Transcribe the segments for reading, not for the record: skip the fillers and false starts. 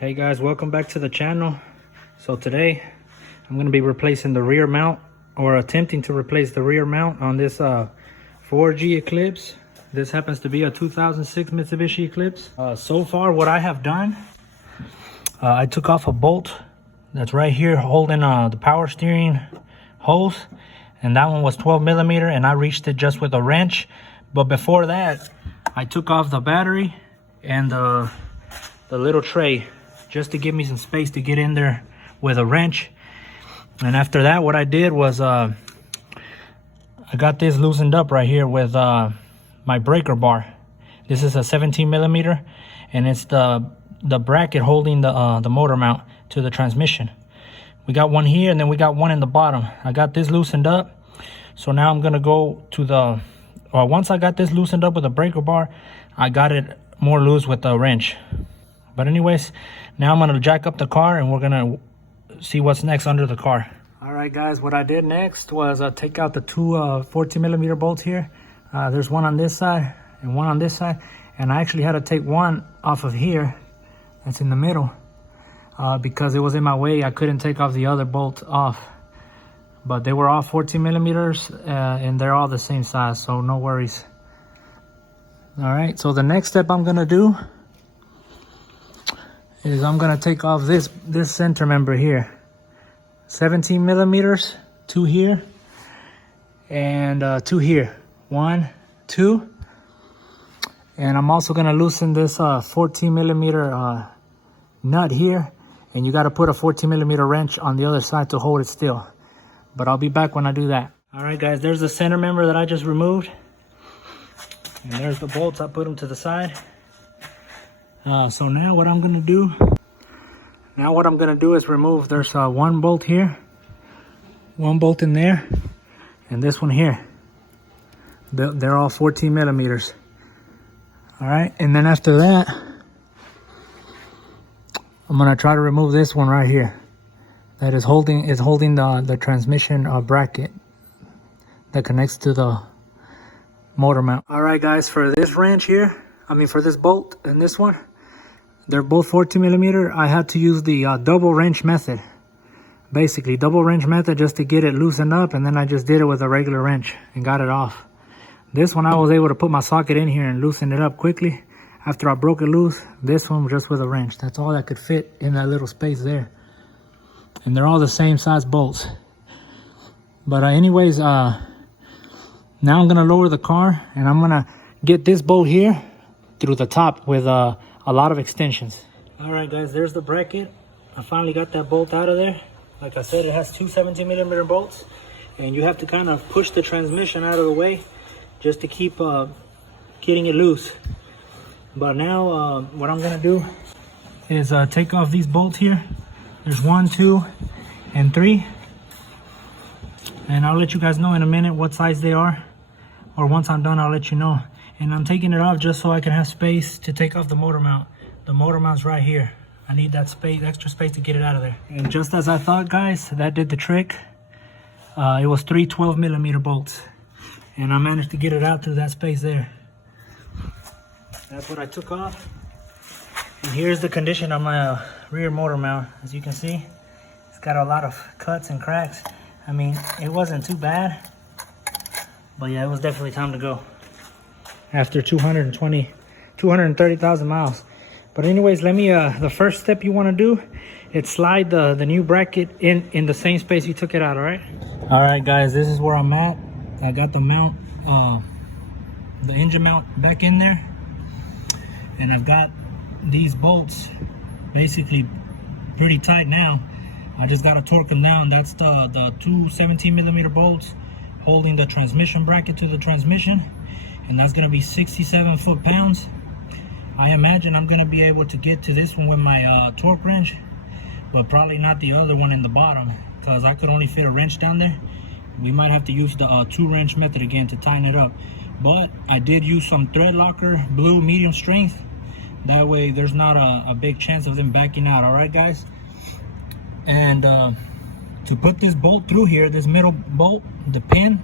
Hey guys, welcome back to the channel. So today I'm going to be replacing the rear mount, or attempting to replace the rear mount on this 4G Eclipse. This happens to be a 2006 Mitsubishi Eclipse. So far what I have done, I took off a bolt that's right here holding the power steering hose, and that one was 12 millimeter, and I reached it just with a wrench. But before that, I took off the battery and the little tray, just to give me some space to get in there with a wrench. And after that, what I did was I got this loosened up right here with my breaker bar. This is a 17 millimeter, and it's the bracket holding the motor mount to the transmission. We got one here, and then we got one in the bottom. I got this loosened up, so now I'm gonna go to the once I got this loosened up with a breaker bar, I got it more loose with a wrench. But anyways, now I'm gonna jack up the car and we're gonna see what's next under the car. All right guys, what I did next was take out the two 14 millimeter bolts here. There's one on this side and one on this side, and I actually had to take one off of here that's in the middle because it was in my way. I couldn't take off the other bolt off, but they were all 14 millimeters and they're all the same size, so no worries. All right, so the next step I'm gonna do is I'm gonna take off this center member here. 17 millimeters, two here and two here. 1, 2. And I'm also gonna loosen this 14 millimeter nut here, and you gotta put a 14 millimeter wrench on the other side to hold it still. But I'll be back when I do that. All right guys, there's the center member that I just removed. And there's the bolts, I put them to the side. So now what I'm gonna do is remove, there's one bolt here, one bolt in there, and this one here. They're all 14 millimeters. All right, and then after that, I'm gonna try to remove this one right here. That is holding the transmission bracket that connects to the motor mount. All right guys, for this wrench here, for this bolt and this one, they're both 14 millimeter. I had to use the double wrench method. Basically, double wrench method just to get it loosened up, and then I just did it with a regular wrench and got it off. This one I was able to put my socket in here and loosen it up quickly after I broke it loose. This one just with a wrench. That's all that could fit in that little space there. And they're all the same size bolts. But anyways, now I'm gonna lower the car, and I'm gonna get this bolt here through the top with a lot of extensions. All right guys, there's the bracket. I finally got that bolt out of there. Like I said, it has two 17 millimeter bolts, and you have to kind of push the transmission out of the way just to keep getting it loose. But now what I'm gonna do is take off these bolts here. There's 1, 2, and 3. And I'll let you guys know in a minute what size they are, or once I'm done I'll let you know. And I'm taking it off just so I can have space to take off the motor mount. The motor mount's right here. I need that space, extra space to get it out of there. And just as I thought guys, that did the trick. It was 3 12 millimeter bolts, and I managed to get it out through that space there. That's what I took off. And here's the condition of my rear motor mount. As you can see, it's got a lot of cuts and cracks. It wasn't too bad, but yeah, it was definitely time to go after 230,000 miles. But anyways, let me the first step you want to do is slide the new bracket in the same space you took it out. All right guys, this is where I'm at. I got the mount, the engine mount back in there, and I've got these bolts basically pretty tight now. I just got to torque them down. That's the two 17 millimeter bolts holding the transmission bracket to the transmission, and that's going to be 67 foot-pounds. I imagine I'm going to be able to get to this one with my torque wrench, but probably not the other one in the bottom, because I could only fit a wrench down there. We might have to use the 2-wrench method again to tighten it up. But I did use some thread locker blue medium strength. That way there's not a big chance of them backing out. All right guys, and to put this bolt through here, this middle bolt, the pin,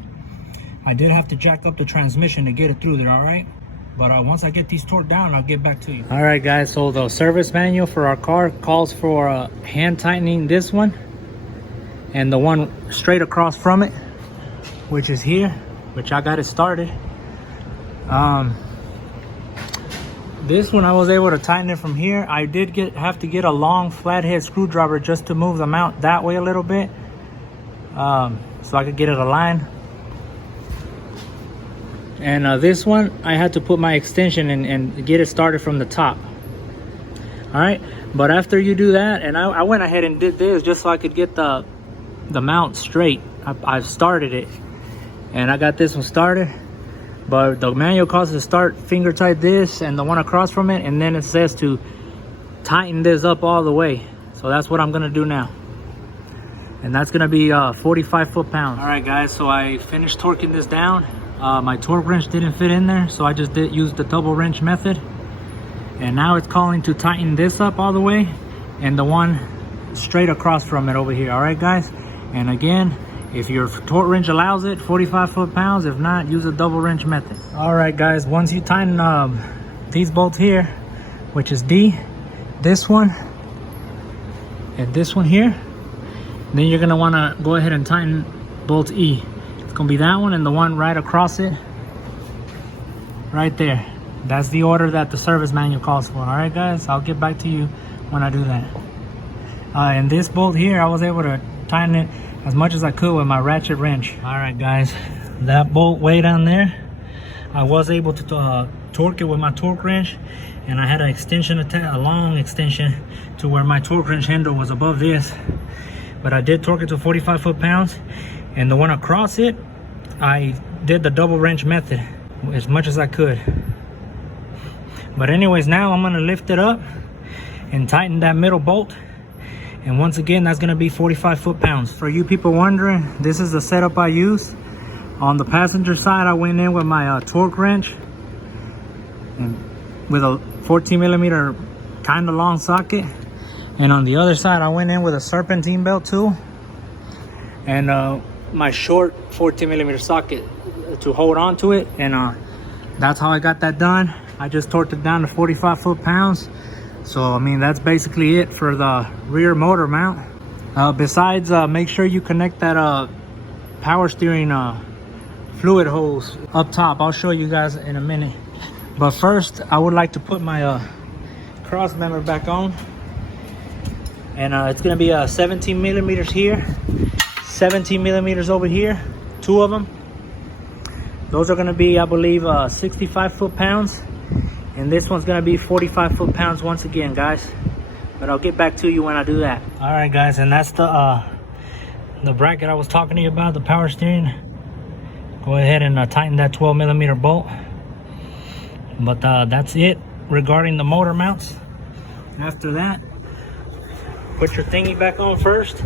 I did have to jack up the transmission to get it through there. All right, But once I get these torqued down, I'll get back to you. All right, guys, so the service manual for our car calls for hand tightening this one and the one straight across from it, which is here, which I got it started. This one I was able to tighten it from here. I did have to get a long flathead screwdriver just to move the mount that way a little bit, so I could get it aligned. And this one I had to put my extension in and get it started from the top. All right, but after you do that, and I went ahead and did this just so I could get the mount straight. I've started it and I got this one started, but the manual calls to start finger tight this and the one across from it, and then it says to tighten this up all the way. So that's what I'm gonna do now, and that's gonna be 45 foot-pounds. All right, guys, so I finished torquing this down. My torque wrench didn't fit in there, so I just use the double wrench method, and now it's calling to tighten this up all the way and the one straight across from it over here. All right, guys, and again, if your torque wrench allows it, 45 foot-pounds. If not, use a double wrench method. All right, guys, once you tighten these bolts here, which is D, this one and this one here, then you're gonna want to go ahead and tighten bolt E. It's gonna be that one and the one right across it right there. That's the order that the service manual calls for. All right, guys, I'll get back to you when I do that. And this bolt here, I was able to tighten it as much as I could with my ratchet wrench. All right, guys, that bolt way down there, I was able to torque it with my torque wrench, and I had an extension, a long extension, to where my torque wrench handle was above this. But I did torque it to 45 foot-pounds, and the one across it, I did the double wrench method as much as I could. But anyways, now I'm gonna lift it up and tighten that middle bolt. And once again, that's gonna be 45 foot-pounds. For you people wondering, this is the setup I used. On the passenger side, I went in with my torque wrench and with a 14mm kind of long socket. And on the other side, I went in with a serpentine belt tool and my short 14mm socket to hold on to it. And that's how I got that done. I just torqued it down to 45 foot-pounds. So, I mean, that's basically it for the rear motor mount. Besides, make sure you connect that power steering fluid hose up top. I'll show you guys in a minute. But first, I would like to put my cross member back on. And it's gonna be 17mm here, 17mm over here, 2 of them. Those are gonna be, I believe, 65 foot-pounds. And this one's gonna be 45 foot-pounds once again, guys. But I'll get back to you when I do that. All right, guys, and that's the bracket I was talking to you about, the power steering. Go ahead and tighten that 12mm bolt. But that's it regarding the motor mounts. After that, put your thingy back on first.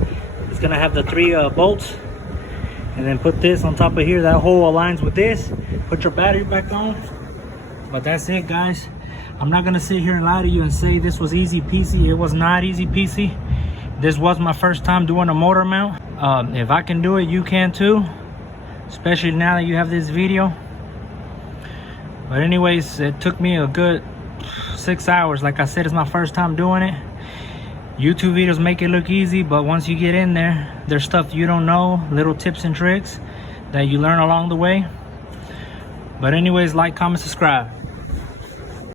It's gonna have the 3 bolts. And then put this on top of here. That hole aligns with this. Put your battery back on. But that's it, guys. I'm not gonna sit here and lie to you and say this was easy peasy. It was not easy peasy. This was my first time doing a motor mount. If I can do it, you can too, especially now that you have this video. But anyways, it took me a good 6 hours. Like I said, it's my first time doing it. YouTube videos make it look easy, but once you get in there, there's stuff you don't know, little tips and tricks that you learn along the way. But anyways, like, comment, subscribe.